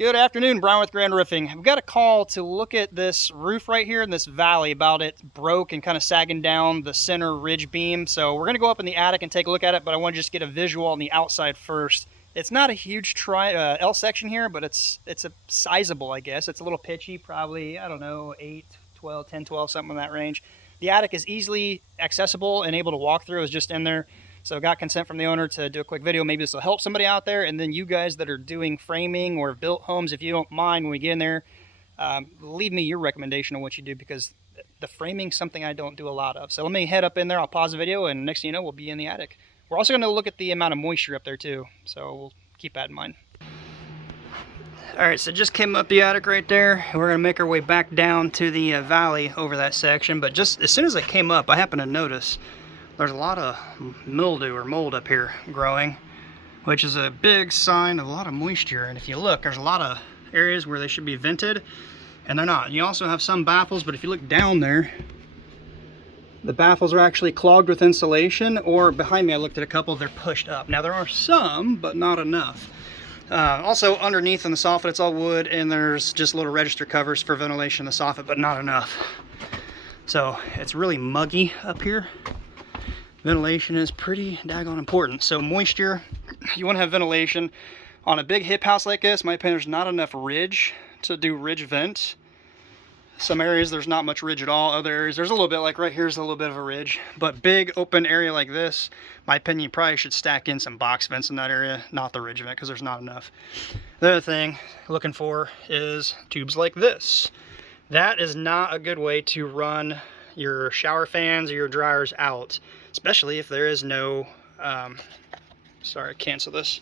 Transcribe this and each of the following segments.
Good afternoon, Brian with Grand Roofing. I've got a call to look at this roof right here in this valley about it broke and kind of sagging down the center ridge beam. So we're going to go up in the attic and take a look at it, but I want to just get a visual on the outside first. It's not a huge L section here, but it's a sizable, I guess. It's a little pitchy, probably, I don't know, 8, 12, 10, 12, something in that range. The attic is easily accessible and able to walk through. It's just in there. So I got consent from the owner to do a quick video. Maybe this will help somebody out there. And then you guys that are doing framing or built homes, if you don't mind, when we get in there, leave me your recommendation on what you do, because the framing's something I don't do a lot of. So let me head up in there. I'll pause the video, and next thing you know, we'll be in the attic. We're also going to look at the amount of moisture up there too. So we'll keep that in mind. All right, so just came up the attic right there. We're going to make our way back down to the valley over that section. But just as soon as I came up, I happened to notice there's a lot of mildew or mold up here growing, which is a big sign of a lot of moisture. And if you look, there's a lot of areas where they should be vented, and they're not. You also have some baffles, but if you look down there, the baffles are actually clogged with insulation, or behind me I looked at a couple, they're pushed up. Now there are some, but not enough. Also underneath in the soffit, it's all wood, and there's just little register covers for ventilation in the soffit, but not enough. So it's really muggy up here. Ventilation is pretty daggone important. So moisture, you want to have ventilation. On a big hip house like this, in my opinion, there's not enough ridge to do ridge vent. Some areas there's not much ridge at all. Other areas there's a little bit, like right here's a little bit of a ridge. But big open area like this, my opinion, you probably should stack in some box vents in that area, not the ridge vent, because there's not enough. The other thing looking for is tubes like this. That is not a good way to run your shower fans or your dryers out, especially if there is no sorry, cancel this,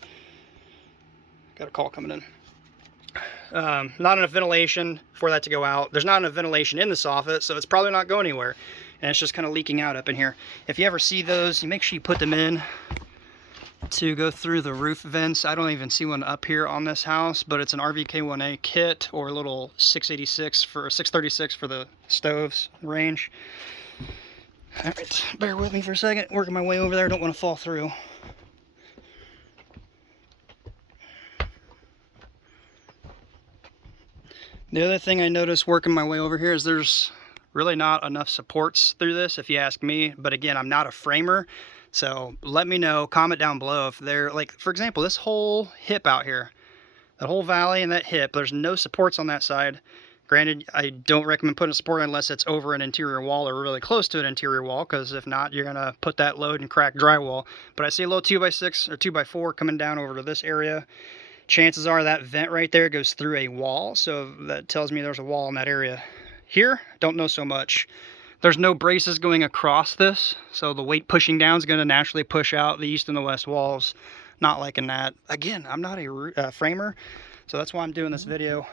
got a call coming in. Not enough ventilation for that to go out. There's not enough ventilation in the soffit, so it's probably not going anywhere, and it's just kind of leaking out up in here. If you ever see those, you make sure you put them in to go through the roof vents. I don't even see one up here on this house, but it's an RVK1A kit or a little 686 for 636 for the stoves range. All right, bear with me for a second. Working my way over there. Don't want to fall through. The other thing I noticed working my way over here is there's really not enough supports through this, if you ask me. But again, I'm not a framer, so let me know, comment down below if they're, like, for example, this whole hip out here, that whole valley and that hip, there's no supports on that side. Granted, I don't recommend putting a support unless it's over an interior wall or really close to an interior wall, because if not, you're going to put that load and crack drywall. But I see a little 2x6 or 2x4 coming down over to this area. Chances are that vent right there goes through a wall, so that tells me there's a wall in that area. Here, don't know so much. There's no braces going across this, so the weight pushing down is going to naturally push out the east and the west walls. Not liking that. Again, I'm not a framer, so that's why I'm doing this video.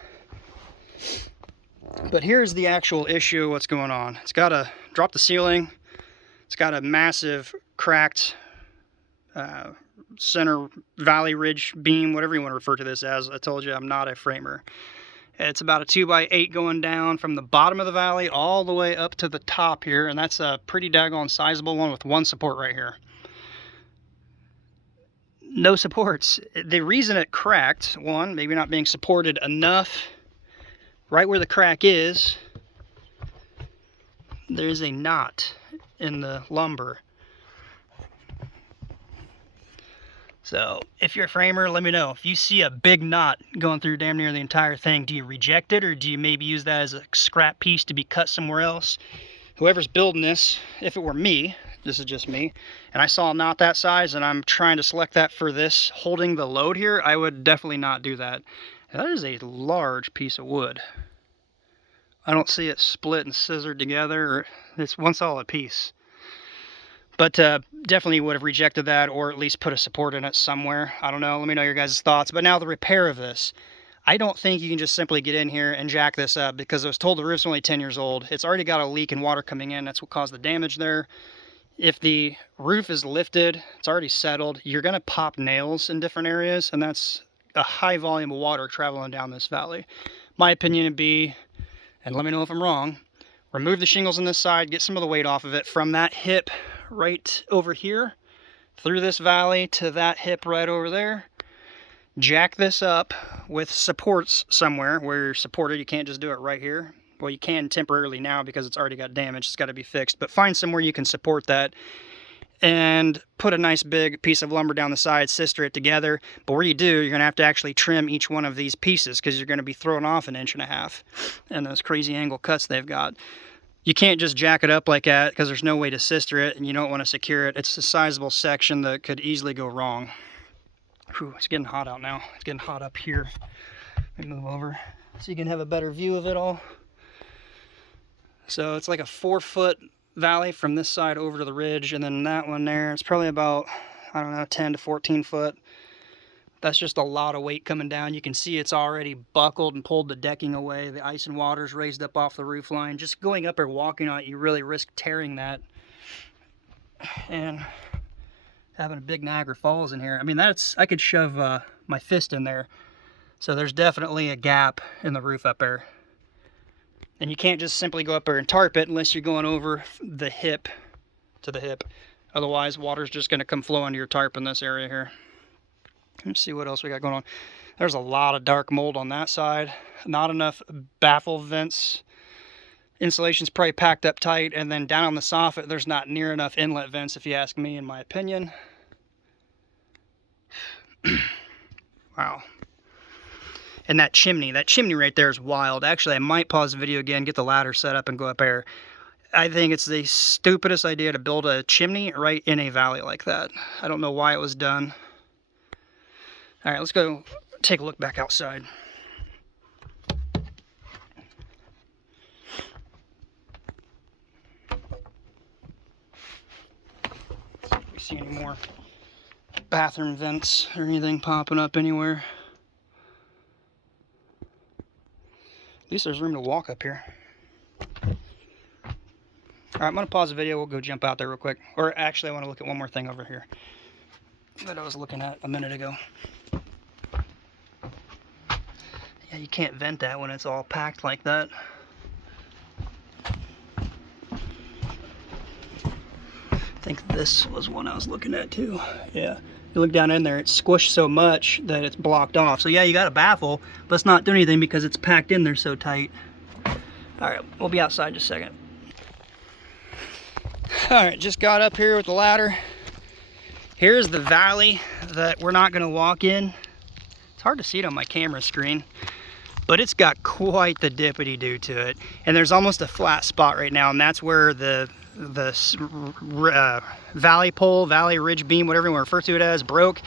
But here's the actual issue, what's going on. It's got a drop the ceiling. It's got a massive cracked center valley ridge beam, whatever you want to refer to this as. I told you I'm not a framer. It's about a 2x8 going down from the bottom of the valley all the way up to the top here, and that's a pretty daggone sizable one with one support right here. No supports. The reason it cracked, one, maybe not being supported enough. Right where the crack is, there's a knot in the lumber. So if you're a framer, let me know. If you see a big knot going through damn near the entire thing, do you reject it, or do you maybe use that as a scrap piece to be cut somewhere else? Whoever's building this, if it were me, this is just me, and I saw a knot that size and I'm trying to select that for this holding the load here, I would definitely not do that. That is a large piece of wood. I don't see it split and scissored together. It's one solid piece. But definitely would have rejected that, or at least put a support in it somewhere. I don't know. Let me know your guys' thoughts. But now the repair of this. I don't think you can just simply get in here and jack this up, because I was told the roof's only 10 years old. It's already got a leak and water coming in. That's what caused the damage there. If the roof is lifted, it's already settled, you're going to pop nails in different areas, and that's a high volume of water traveling down this valley. My opinion would be, and let me know if I'm wrong, remove the shingles on this side, get some of the weight off of it from that hip right over here, through this valley to that hip right over there, jack this up with supports somewhere where you're supported. You can't just do it right here. Well, you can temporarily now because it's already got damage. It's got to be fixed. But find somewhere you can support that and put a nice big piece of lumber down the side, sister it together. But where you do, you're going to have to actually trim each one of these pieces because you're going to be throwing off 1.5 inches. And those crazy angle cuts they've got. You can't just jack it up like that because there's no way to sister it and you don't want to secure it. It's a sizable section that could easily go wrong. Whew, it's getting hot out now. It's getting hot up here. Let me move over so you can have a better view of it all. So it's like a 4-foot valley from this side over to the ridge, and then that one there, it's probably about, I don't know, 10 to 14 foot. That's just a lot of weight coming down. You can see it's already buckled and pulled the decking away. The ice and water's raised up off the roof line. Just going up or walking on it, you really risk tearing that. And having a big Niagara Falls in here. I mean, I could shove my fist in there. So there's definitely a gap in the roof up there. And you can't just simply go up there and tarp it unless you're going over the hip to the hip. Otherwise, water's just going to come flow under your tarp in this area here. Let's see what else we got going on. There's a lot of dark mold on that side. Not enough baffle vents. Insulation's probably packed up tight. And then down on the soffit, there's not near enough inlet vents, if you ask me, in my opinion. Wow. And that chimney right there is wild. Actually, I might pause the video again, get the ladder set up, and go up there. I think it's the stupidest idea to build a chimney right in a valley like that. I don't know why it was done. All right, let's go take a look back outside. See if we see any more bathroom vents or anything popping up anywhere. At least there's room to walk up here. All right, I'm going to pause the video. We'll go jump out there real quick. Or actually, I want to look at one more thing over here that I was looking at a minute ago. Yeah, you can't vent that when it's all packed like that. I think this was one I was looking at too. Yeah. You look down in there, it's squished so much that it's blocked off. So yeah, you got a baffle, but it's not doing anything because it's packed in there so tight. All right, we'll be outside in just a second. All right, just got up here with the ladder. Here's the valley that we're not gonna walk in. It's hard to see it on my camera screen, but it's got quite the dippity-doo to it. And there's almost a flat spot right now, and that's where the valley pole, valley ridge beam, whatever you want to refer to it as, broke,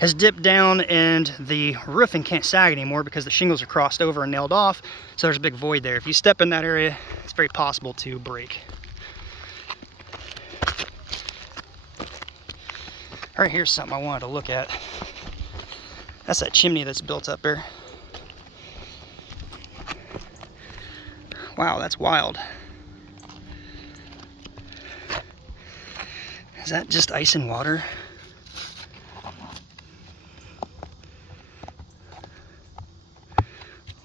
has dipped down, and the roofing can't sag anymore because the shingles are crossed over and nailed off. So there's a big void there. If you step in that area, it's very possible to break. All right, here's something I wanted to look at. That's that chimney that's built up there. Wow, that's wild. Is that just ice and water?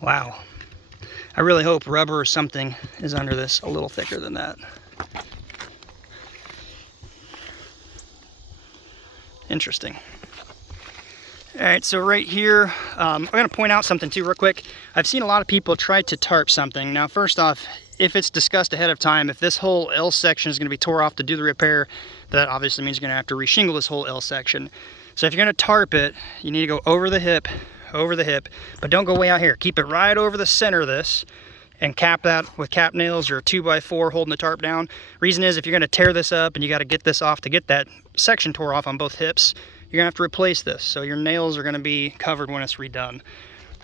Wow. I really hope rubber or something is under this a little thicker than that. Interesting. All right, so right here, I'm going to point out something too real quick. I've seen a lot of people try to tarp something. Now, first off, if it's discussed ahead of time, if this whole L section is going to be tore off to do the repair, that obviously means you're going to have to reshingle this whole L section. So if you're going to tarp it, you need to go over the hip, but don't go way out here. Keep it right over the center of this and cap that with cap nails or a 2x4 holding the tarp down. Reason is, if you're going to tear this up and you got to get this off to get that section tore off on both hips, you're going to have to replace this. So your nails are going to be covered when it's redone.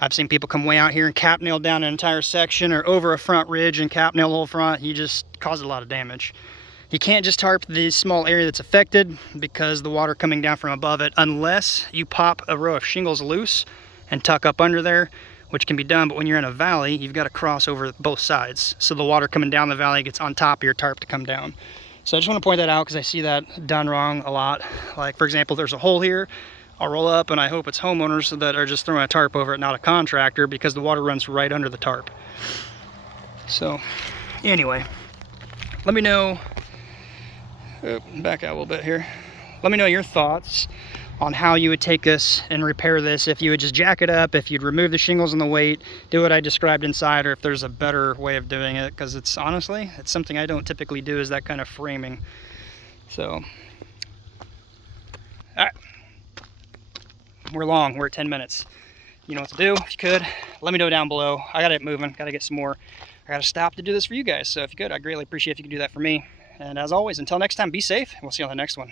I've seen people come way out here and cap nail down an entire section, or over a front ridge and cap nail the whole front. You just cause a lot of damage. You can't just tarp the small area that's affected because the water coming down from above it, unless you pop a row of shingles loose and tuck up under there, which can be done. But when you're in a valley, you've got to cross over both sides, so the water coming down the valley gets on top of your tarp to come down. So I just want to point that out because I see that done wrong a lot. Like, for example, there's a hole here. I'll roll up, and I hope it's homeowners that are just throwing a tarp over it, not a contractor, because the water runs right under the tarp. So anyway, let me know, back out a little bit here. Let me know your thoughts on how you would take this and repair this, if you would just jack it up, if you'd remove the shingles and the weight, do what I described inside, or if there's a better way of doing it, because it's honestly, it's something I don't typically do, is that kind of framing. So, all right, we're at 10 minutes. You know what to do. If you could, let me know down below. I got it moving, got to get some more. I got to stop to do this for you guys, so if you could, I'd greatly appreciate if you could do that for me. And as always, until next time, be safe, and we'll see you on the next one.